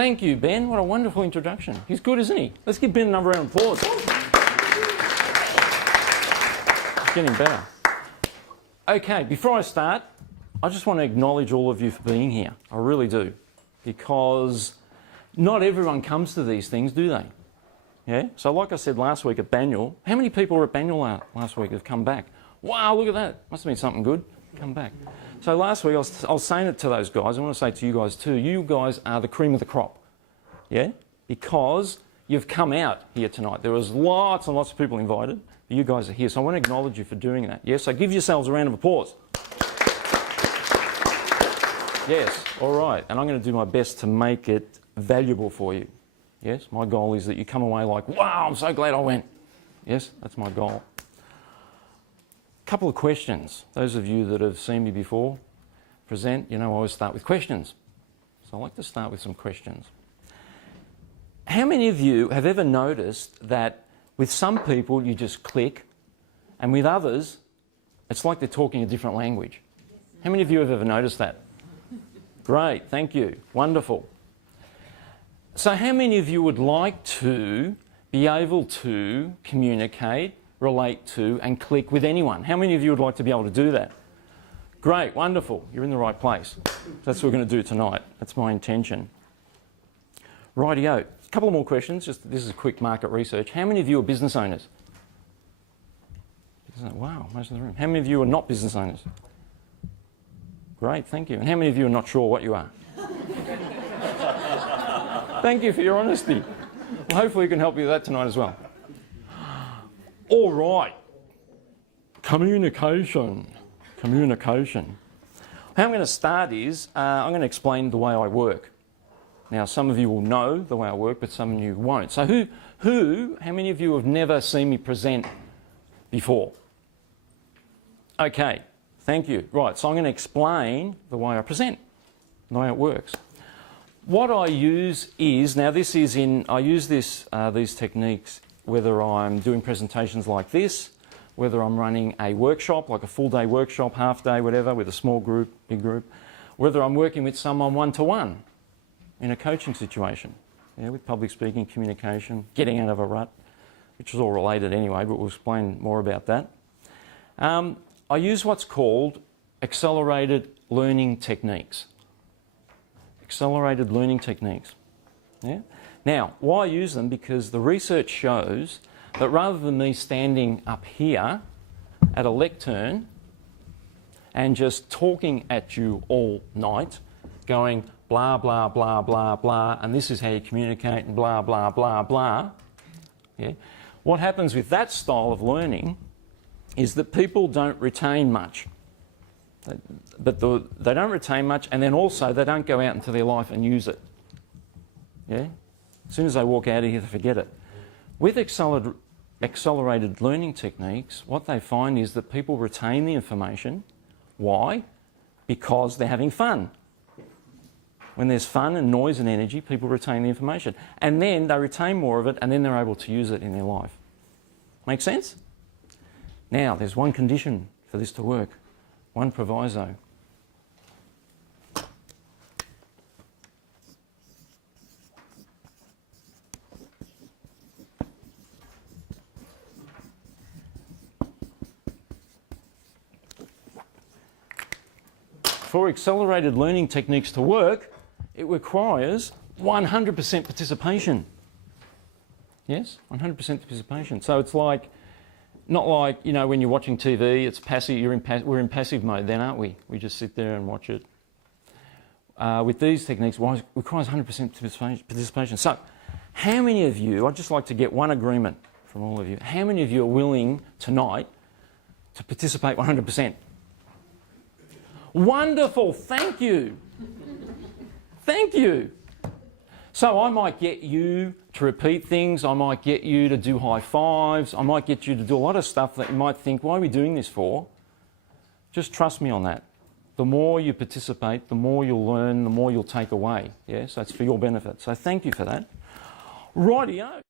Thank you, Ben. What a wonderful introduction. He's good, isn't he? Let's give Ben another round of applause. It's getting better. Okay, before I start, I just want to acknowledge all of you for being here. I really do. Because not everyone comes to these things, do they? Yeah? So like I said last week at Banyul, how many people were at Banyul last week have come back? Wow, look at that. Must have been something good. Come back. So last week I was saying it to those guys. I want to say to you guys too, you guys are the cream of the crop. Yeah? Because you've come out here tonight. There was lots and lots of people invited. You guys are here. So I want to acknowledge you for doing that. Yes? So give yourselves a round of applause. Yes, all right. And I'm going to do my best to make it valuable for you. Yes, my goal is that you come away like, wow, I'm so glad I went. Yes, that's my goal. Couple of questions. Those of you that have seen me before present, you know I always start with questions. So I like to start with some questions. How many of you have ever noticed that with some people you just click and with others it's like they're talking a different language? How many of you have ever noticed that? Great, thank you. Wonderful. So how many of you would like to be able to communicate, relate to and click with anyone? How many of you would like to be able to do that? Great, wonderful. You're in the right place. That's what we're going to do tonight. That's my intention. Rightio. A couple more questions. This is a quick market research. How many of you are business owners? Wow, most of the room. How many of you are not business owners? Great, thank you. And how many of you are not sure what you are? Thank you for your honesty. Well, hopefully we can help you with that tonight as well. All right. Communication. Communication. How I'm going to start is I'm going to explain the way I work. Now, some of you will know the way I work, but some of you won't. So how many of you have never seen me present before? Okay, thank you. Right, so I'm going to explain the way I present, the way it works. What I use is, now this is I use these techniques whether I'm doing presentations like this, whether I'm running a workshop, like a full-day workshop, half-day, whatever, with a small group, big group, whether I'm working with someone one-to-one in a coaching situation, with public speaking, communication, getting out of a rut, which is all related anyway, but we'll explain more about that. I use what's called accelerated learning techniques. Accelerated learning techniques. Yeah? Now, why I use them? Because the research shows that rather than me standing up here at a lectern and just talking at you all night, going blah, blah, blah, blah, blah, and this is how you communicate and blah, blah, blah, blah, yeah? What happens with that style of learning is that people don't retain much. But they don't retain much, and then also they don't go out into their life and use it. Yeah? As soon as they walk out of here, they forget it. With accelerated learning techniques, what they find is that people retain the information. Why? Because they're having fun. When there's fun and noise and energy, people retain the information. And then they retain more of it, and then they're able to use it in their life. Make sense? Now, there's one condition for this to work. One proviso. For accelerated learning techniques to work, it requires 100% participation. Yes, 100% participation. So it's like, not like, you know, when you're watching TV, it's passive, we're in passive mode then, aren't we? We just sit there and watch it. With these techniques, it requires 100% participation. So, how many of you, I'd just like to get one agreement from all of you, how many of you are willing tonight to participate 100%? Wonderful, thank you. Thank you. So I might get you to repeat things, I might get you to do high fives, I might get you to do a lot of stuff that you might think, why are we doing this for? Just trust me on that. The more you participate, the more you'll learn, the more you'll take away. Yeah, so it's for your benefit. So thank you for that. Rightio.